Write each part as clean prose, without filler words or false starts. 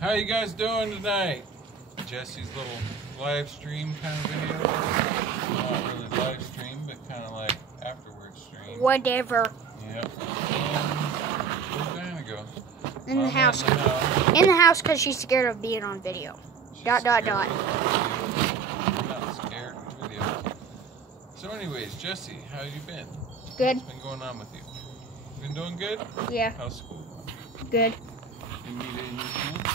How you guys doing tonight? Jesse's little live stream kind of video. Not really live stream, but kind of like afterward stream. Whatever. Yep. Where'd Diana go? In the house. Now. In the house because she's scared of being on video. She's Dot. I'm not scared of video. So anyways, Jesse, how you been? Good. What's been going on with you? Been doing good? Yeah. How's school going? Good. You meet any new friends?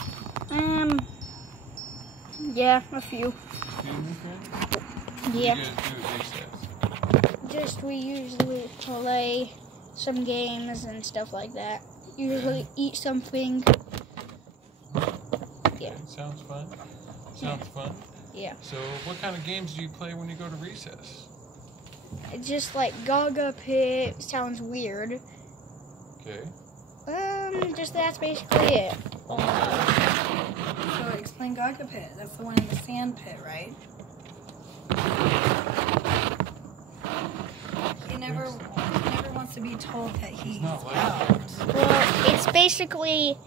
Yeah, a few. Few new friends? Yeah. What do you guys do at recess? Just we usually play some games and stuff like that. Usually eat something. Okay, Yeah. sounds fun. Sounds fun. Yeah. So, what kind of games do you play when you go to recess? Just like Gaga Pit sounds weird. Okay. Just that's basically it. So explain Gaga Pit. That's the one in the sand pit, right? He never wants to be told that he's not like out. Well, it's basically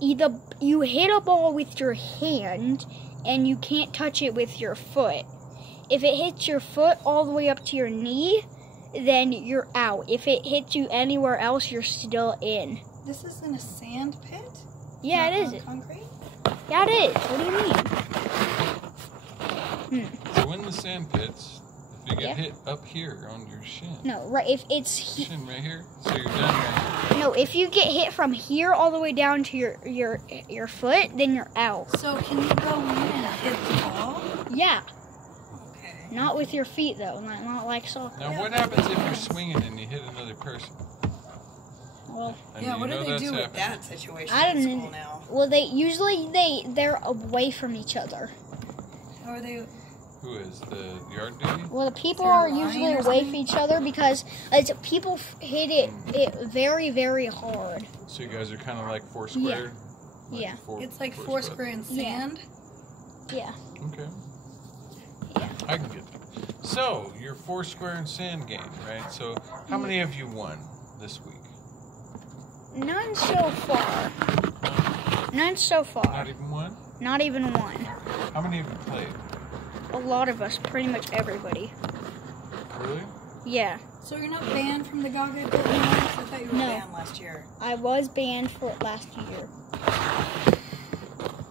either you hit a ball with your hand and you can't touch it with your foot. If it hits your foot all the way up to your knee, then you're out. If it hits you anywhere else, you're still in. This is in a sand pit? Yeah, Not it on is. concrete? Yeah, it is. What do you mean? So, in the sand pits, if you get Yeah. hit up here on your shin, No, right. If it's shin right here, so you're done right here. no, if you get hit from here all the way down to your foot, then you're out. So can you go in and hit the ball? Yeah, Okay. not with your feet though. Not like soccer. Now, what happens if you're swinging and you hit another person? Well, I mean, Yeah, you what know do they that's do with happening. that situation I in don't school know. now? Well, they're away from each other. How are they? Who is the yard duty? Well, the people Is there a are line usually or away something? from each other because people hit it very, very hard. So you guys are kind of like four square. Yeah. It's like four square in sand. Yeah. Okay. Yeah. I can get that. So, your four square and sand game, right? So, how many have you won this week? None so far. None so Not far. even one? Not even one. How many have you played? A lot of us, pretty much everybody. Really? Yeah. So you're not banned from the Gaga Pit anymore? I thought you were No. banned last year. I was banned for it last year.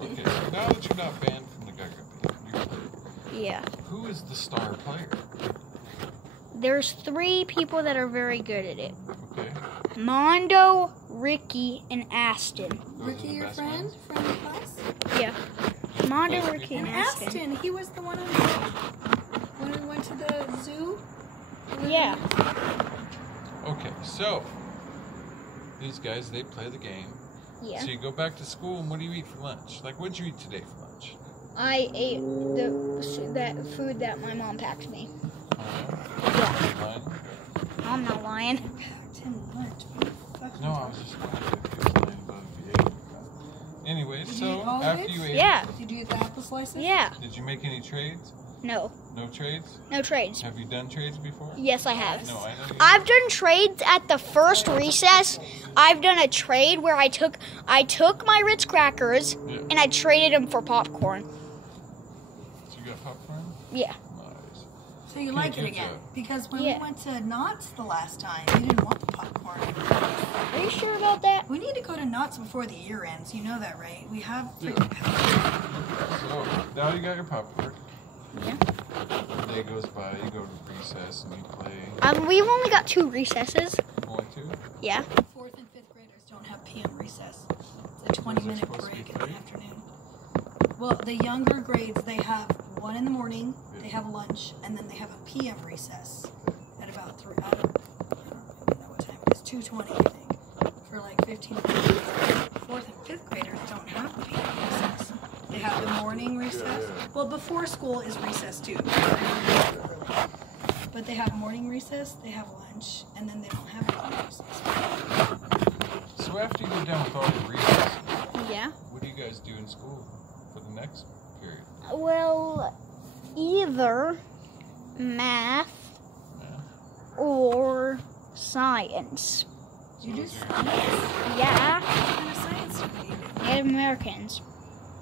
Okay, so now that you're not banned from the Gaga Pit, you play. Yeah. Who is the star player? There's 3 people that are very good at it. Okay. Mondo, Ricky, and Aston. Those are Ricky, the your best friend ones? from the class? Yeah. Mondo, Those Ricky, And and Aston. Aston, he was the one when we went to the zoo? Yeah. Okay, so these guys, they play the game. Yeah. So you go back to school, and what do you eat for lunch? Like, what did you eat today for lunch? I ate that food that my mom packed me. Fine. I'm not lying. Packed him lunch. What the fuck? No, I was just wondering if you were playing above the age. Anyway, Did so you eat all of after it? you ate, Yeah. Did you eat the apple slices? Yeah. did you make any trades? No. No trades? No trades. Have you done trades before? Yes, I have. No, I know you. I've done trades at the first recess. I've done a trade where I took my Ritz crackers Yeah. and I traded them for popcorn. So you got popcorn? Yeah. Nice. So you Can like you it do again? that? Because when Yeah. we went to Knott's the last time, you didn't want the popcorn. Are you sure about that? We need to go to Knott's before the year ends. You know that, right? We have Yeah. freaking powder. So now you got your popcorn. Yeah. The day goes by, you go to recess and you play. We've only got 2 recesses. Only 2? Yeah. 4th and 5th graders don't have PM recess. It's a 20-minute supposed to be break in the 3? afternoon. Well, the younger grades, they have 1 in the morning, they have lunch, and then they have a PM recess at about 3. I don't know what time it is. 2:20, I think, for like 15 minutes. 4th and 5th graders don't have PM recess. They have the morning recess. yeah. Well, before school is recess too. But they have morning recess, they have lunch, and then they don't have any recess. So after you go down with all your recess, Yeah. what do you guys do in school for the next period? Well, either math Yeah. or science. You do Those are- science? Yeah. What kind of science do you do? Native Americans.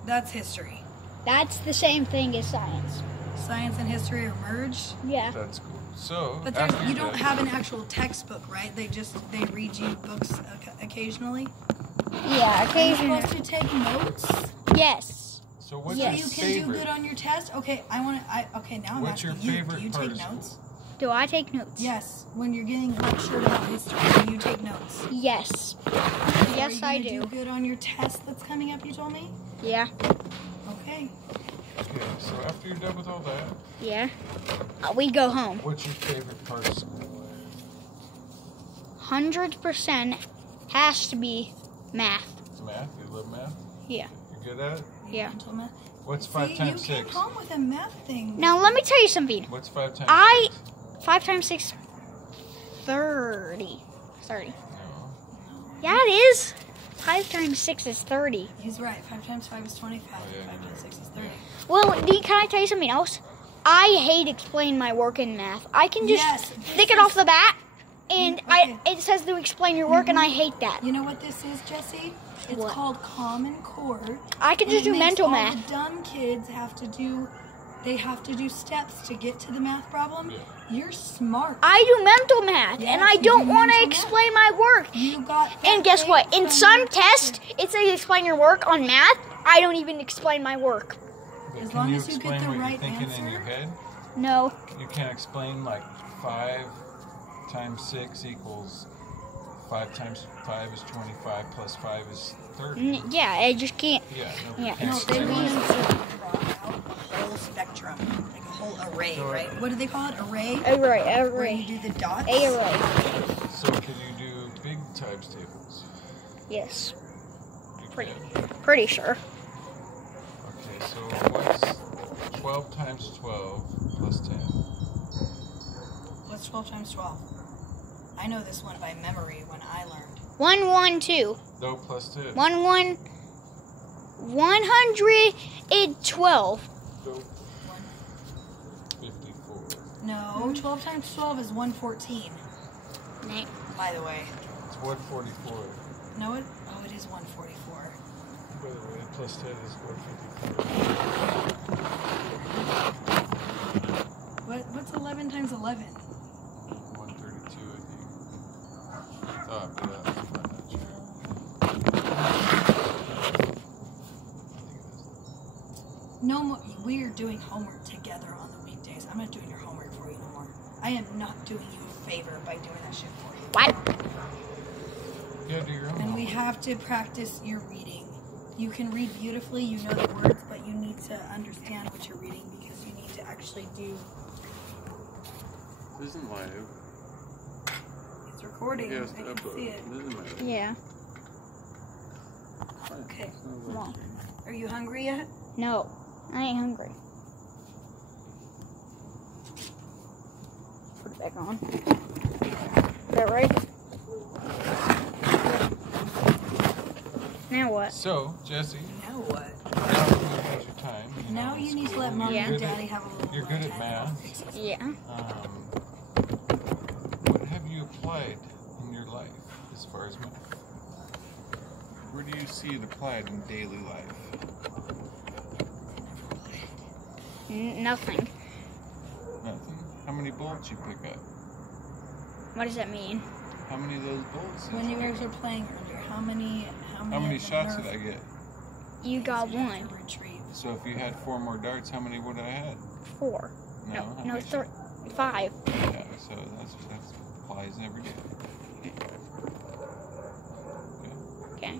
That's history. That's the same thing as science. Science and history are merged. Yeah. That's cool. So, But after you you're don't done- have an actual textbook, right? They read you books occasionally. Yeah, Are you occasionally. supposed to take notes Yes. So what's so your you can favorite? do good on your test? Okay, okay, now I'm What's your asking you. favorite Do you part take of school? notes? Do I take notes? Yes. When you're getting lectured about history, do you take notes? Yes. Are Yes, you I gonna do. do good on your test that's coming up, you told me? Yeah. Okay. Okay, so after you're done with all that, Yeah. We go home. what's your favorite part of school? 100% has to be math. It's math. You love math. Yeah. You're good at it. Yeah. Mental math. What's See, 5 times you 6? came home with a math thing. Now let me tell you something. What's 5 times I- 6? 5 times 6, 30. 30. No. Yeah, it is. 5 times 6 is 30. He's right. 5 times 5 is 25. Oh, yeah, 5 you're times right. 6 is 30. Well, can I tell you something else? I hate explaining my work in math. I can just Yes, stick it off the bat, and Okay. it says to explain your work, and I hate that. You know what this is, Jesse? It's What? called Common Core. I can And just it do makes mental all math. The dumb kids have to do steps to get to the math problem. Yeah. You're smart. I do mental math, Yes, and I you do don't want to mental math. explain my work. You got that And guess thing what? In from some your tests, teacher. it says explain your work on math. I don't even explain my work. But As can long you as you get explain the what right you're thinking in answer. your head? No. You can't explain like 5 times 6 equals 5 times 5 is 25 plus 5 is 30. Yeah, I just can't. Yeah, Yeah. can't No, they explain want it. them to draw out a whole spectrum, like a whole array, So- right? What do they call it? Array? Array, Where you array, do the dots? array. So can you do big times tables? Yes, You Pretty. can. pretty sure. Okay, so what's 12 times 12 plus 10? What's 12 times 12? I know this one by memory when I learned. 1, 1, 2. No, plus 10. 1, 1. 112. Nope. 54. No, 12 times 12 is 114, Nay. by the way. It's 144. No, it? Oh, it is 144. By the way, plus 10 is 154. What's 11 times 11? 132, I think. Oh, yeah, I'm not sure. No more. We are doing homework together on the weekdays. I'm not doing your homework for you no more. I am not doing you a favor by doing that shit for you. What? You gotta do your own And we homework. have to practice your reading. You can read beautifully, you know the words, but you need to understand what you're reading because you need to actually do. This isn't live. It's recording. Yes, I can see it. This isn't live. Yeah. Okay. Come on. Are you hungry yet? No, I ain't hungry. Put it back on. Is that right? Now what? So, Jesse, Now what? now that you've had your time. Now know, in you need to school, let mom Yeah. and daddy have a little You're more good at time. math. Yeah. What have you applied in your life as far as math? Where do you see it applied in daily life? Nothing. Nothing. How many bolts you pick up? What does that mean? How many of those bolts? did When you pick guys were playing earlier, how many How many of the shots Nerf did I get? You got things did you one. have to retrieve? So if you had 4 more darts, how many would I had? 4. No, No, how no, many 5. Yeah, so that's applies every day. Okay.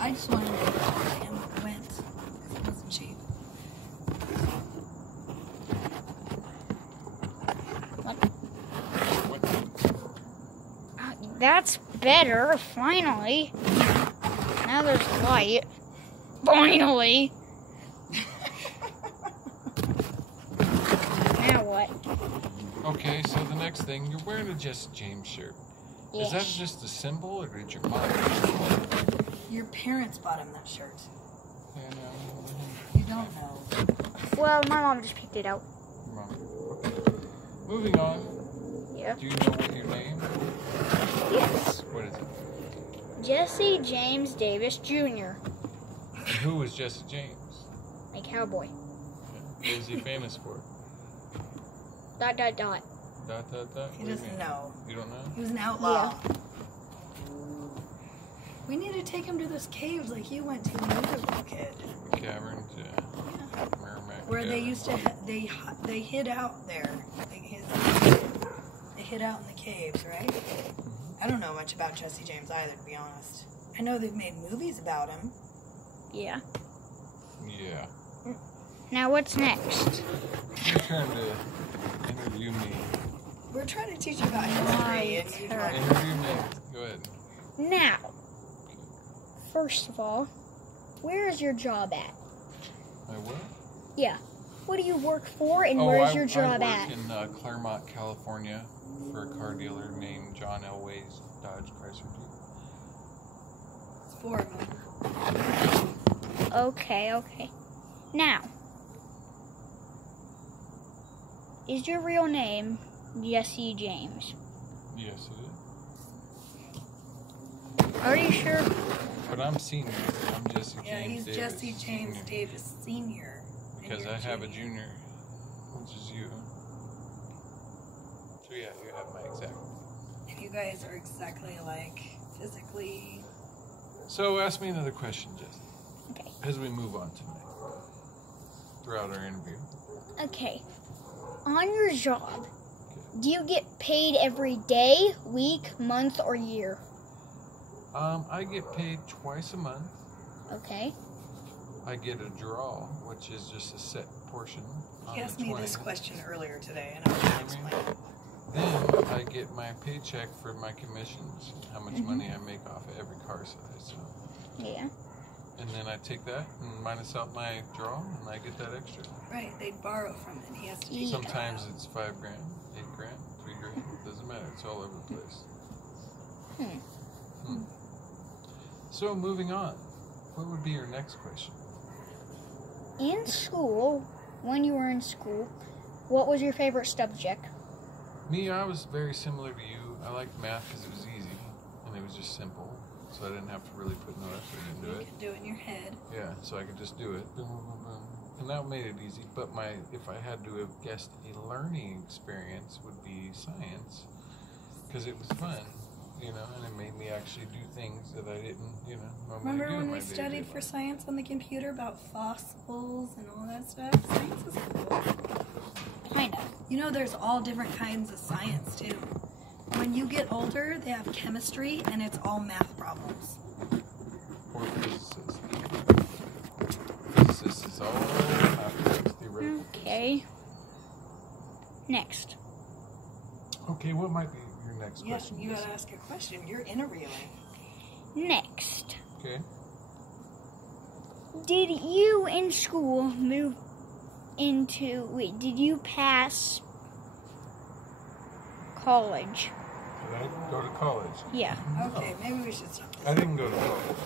I just wanted to know where the ammo went. 'Cause it wasn't cheap. That's better, finally. Now there's light. Finally. Now what? Okay, so the next thing, you're wearing a Jesse James shirt. Is that Yes. just a symbol, or did your mom get it? Your parents bought him that shirt. Yeah, no, You don't know. Well, my mom just picked it out. your mom. Okay. Moving on. Yeah. Do you know what your name? Yes. What is it? Jesse James Davis Jr. Who was Jesse James? A cowboy. What was he famous for? ... Dot. Dot, dot. He What do you doesn't mean? know. You don't know? He was an outlaw. We need to take him to those caves like you went to when you were a little kid. Caverns, yeah. Yeah. Merrimack Where they Cavern. used to, they hid out there. They hid out in the caves, right? I don't know much about Jesse James either, to be honest. I know they've made movies about him. Yeah. Yeah. Now what's next? You're trying to interview me. We're trying to teach you about history, and you Right. Interview me. Go ahead. Now, first of all, where is your job at? My what? Yeah. What do you work for, and where's your job I at? work in Claremont, California, for a car dealer named John Elway's Dodge Chrysler Jeep. It's 4 of them. Okay. Now, is your real name Jesse James? Yes, it is. Are you sure? But I'm senior. I'm Jesse Yeah, James he's Davis, Jesse James senior, Davis Sr. and Because you're I have a junior. junior, which is you. So yeah, you have my exact. And you guys are exactly alike, physically. So ask me another question, Jesse, Okay. as we move on tonight. Throughout our interview. Okay. On your job, do you get paid every day, week, month, or year? I get paid twice a month. Okay. I get a draw, which is just a set portion. He on asked the me 20. this question earlier today, and I was going to explain. Then I get my paycheck for my commissions, how much money I make off of every car size. So. Yeah. And then I take that and minus out my draw, and I get that extra. Right, they borrow from it. He has to take Yeah. Sometimes it's $5,000, $8,000, $3,000. Doesn't matter. It's all over the place. So moving on, what would be your next question? In school, when you were in school, what was your favorite subject? Me, I was very similar to you. I liked math because it was easy and it was just simple, so I didn't have to really put no effort into You it. can do it in your head. Yeah, so I could just do it. Boom, boom, boom, boom. And that made it easy. But if I had to have guessed a learning experience, would be science, because it was fun, you know, and it made me actually do things that I didn't, you know, normally Remember do in when my we day-to-day studied for life. science on the computer about fossils and all that stuff? Science is cool. Kind of. You know, there's all different kinds of science, too. When you get older, they have chemistry, and it's all math problems. Or physicists. Physicists is all after theoretical. Okay. Next. Okay, what might be your next Yeah, question? you Jesse? gotta ask a question. You're interviewing. Next. Okay. Did you in school move into... Wait, did you pass college? Did I go to college? Yeah. Okay, maybe we should stop this. I didn't go to college.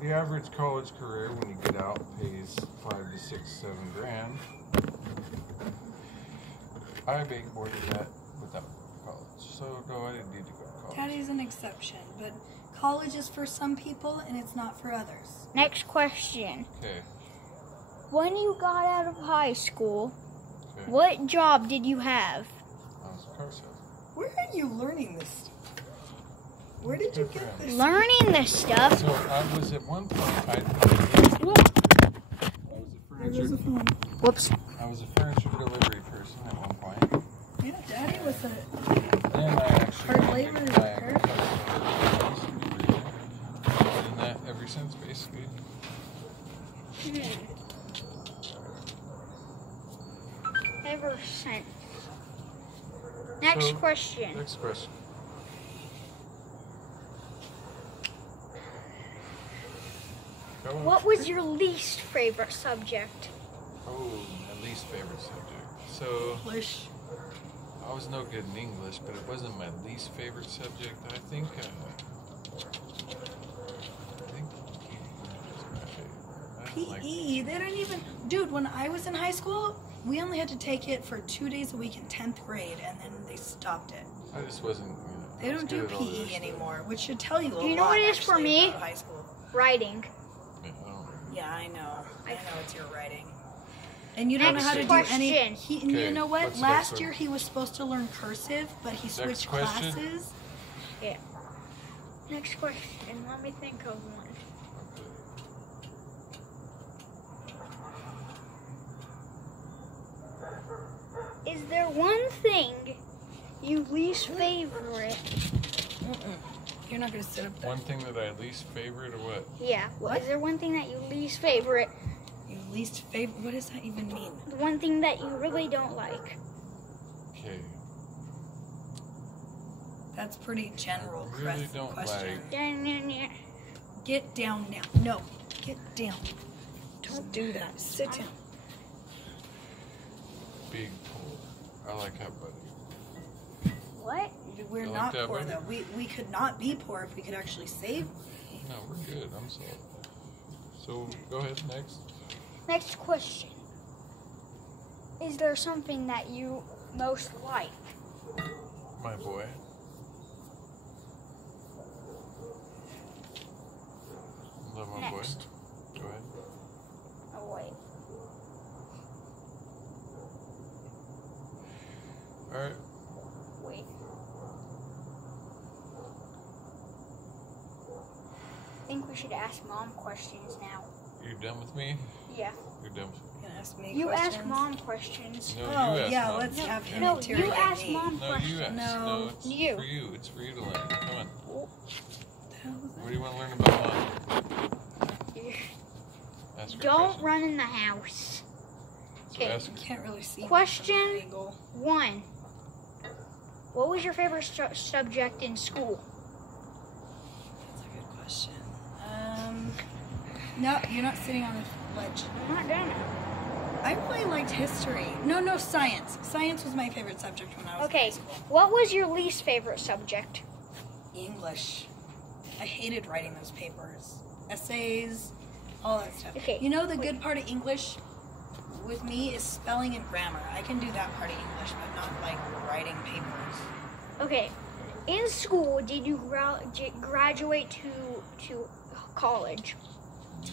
The average college career when you get out pays $5 to $6, $7 grand. I make more than that without college. So no, I didn't need to go to college. Daddy's an exception, but college is for some people and it's not for others. Next question. Okay. When you got out of high school, Okay. what job did you have? I was a car salesman. Where are you learning this stuff? Where did you get this? Learning this stuff. So I was at one point. I was a furniture. Whoops. I was a furniture delivery person at one point. Yeah, Daddy was a Then I actually hard went labor to my worker. I've been doing that ever since, basically. Ever since. Next So, question. Next question. Go on. What was your least favorite subject? Oh, my least favorite subject. So English. I was no good in English, but it wasn't my least favorite subject. I think PE was my favorite. I didn't like PE, they don't even... Dude, when I was in high school, we only had to take it for 2 days a week in 10th grade, and then they stopped it. I just wasn't, you know, They don't do good at all PE this anymore, which should tell you a lot. Do you know what it is for actually, me? about high school. Writing. Yeah, I don't- Yeah, I know. I know it's your writing. And you don't know how to Next do any. question. You Okay, know what? what's the next Last one? year he was supposed to learn cursive, but he switched question? classes. Yeah. Next question. Let me think of one. Is there one thing you least favorite? You're not gonna sit up there. One thing that I least favorite or what? Yeah. What? Is there one thing that you least favorite? Your least favorite. What does that even mean? The one thing that you really don't like? Okay. That's pretty general. Really don't question. like- Get down now. No, get down. Don't do that. Sit down. Big pool. I like how buddy. What? We're You like not that poor one? though. We could not be poor if we could actually save. No, we're good. I'm sorry. So go ahead next. Next question. Is there something that you most like? My boy. Love my boy. Next. Go ahead. Oh wait. All right. Wait. I think we should ask Mom questions now. You done with me? Yeah. You're done with me. You can ask me You questions. ask Mom questions. No, Oh you ask yeah, Mom. let's have him No, you interrogate ask me. Mom No, questions. you ask. No. it's You. for you. It's for you to learn. Come on. What the hell was What do you want to learn about Mom? Ask her Don't questions. run in the house. So Okay. ask that? You can't really see. me Question. from that angle. 1. What was your favorite subject in school? That's a good question. No, you're not sitting on the ledge. I'm not done. I really liked history. No, science. Science was my favorite subject when I was in Okay. high school. What was your least favorite subject? English. I hated writing those papers. Essays, all that stuff. Okay, You know the wait. good part of English with me is spelling and grammar. I can do that part of English, but not like writing papers. Okay. In school, did you graduate to college?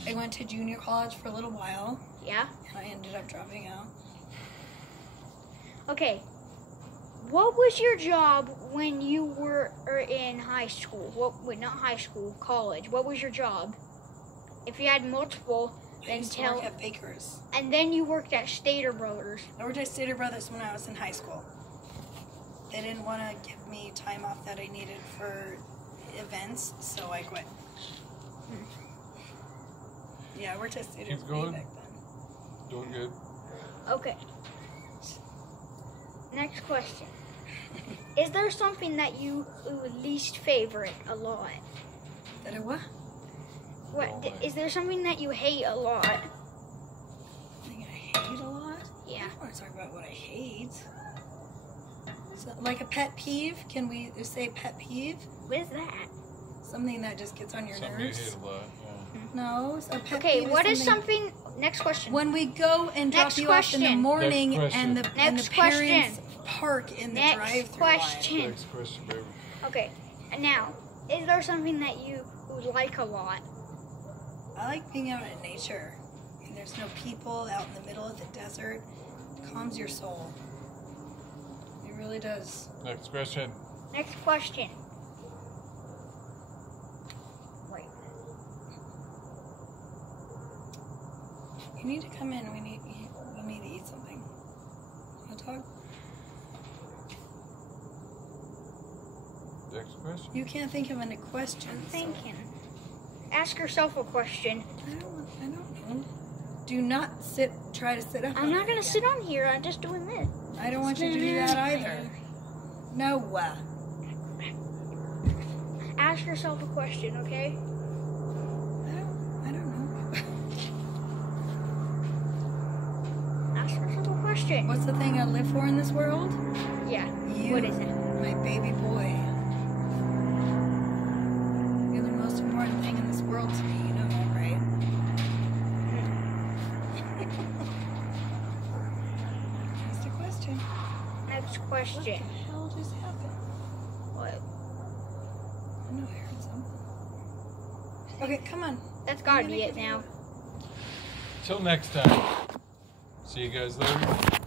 I went to junior college for a little while, Yeah. and I ended up dropping out. Okay. What was your job when you were in high school? Not high school, college. What was your job? If you had multiple, I then used to tell. work at Baker's. And then you worked at Stater Brothers. I worked at Stater Brothers when I was in high school. They didn't want to give me time off that I needed for events, so I quit. Yeah, I worked at Stater Keep Brothers going. back then. Doing good. Okay. Next question. Is there something that you least favorite a lot? That I what? Is there something that you hate a lot? Thing I hate a lot? Yeah. I don't want to talk about what I hate. So, like a pet peeve? Can we say pet peeve? What is that? Something that just gets on your Something you nerves? hate a lot. Yeah. No, so a pet Okay, peeve what is something... something? Next question. When we go and drop Next you off in the question. morning Next and the question. and the Next question. parents park in the Next drive-through question. line. Next question, baby. Okay. And now, is there something that you like a lot? I like being out in nature. And there's no people out in the middle of the desert. It calms your soul. It really does. Next question. Next question. Wait. You need to come in. We need to eat something. Hot dog? Next question. You can't think of any questions. I'm so- thinking. Ask yourself a question. I don't know. Do not try to sit up. I'm on not it gonna again. sit on here. I'm just doing this. I don't want you to do that either. No. Ask yourself a question, okay? I don't know. Ask yourself a question. What's the thing I live for in this world? Yeah. You, What is it? my baby boy. You're the most important thing in this world to me. You know that, right? Ask a question. Next What the question. hell just happened? What? Okay, come on. That's gotta be it now. Till next time. See you guys later.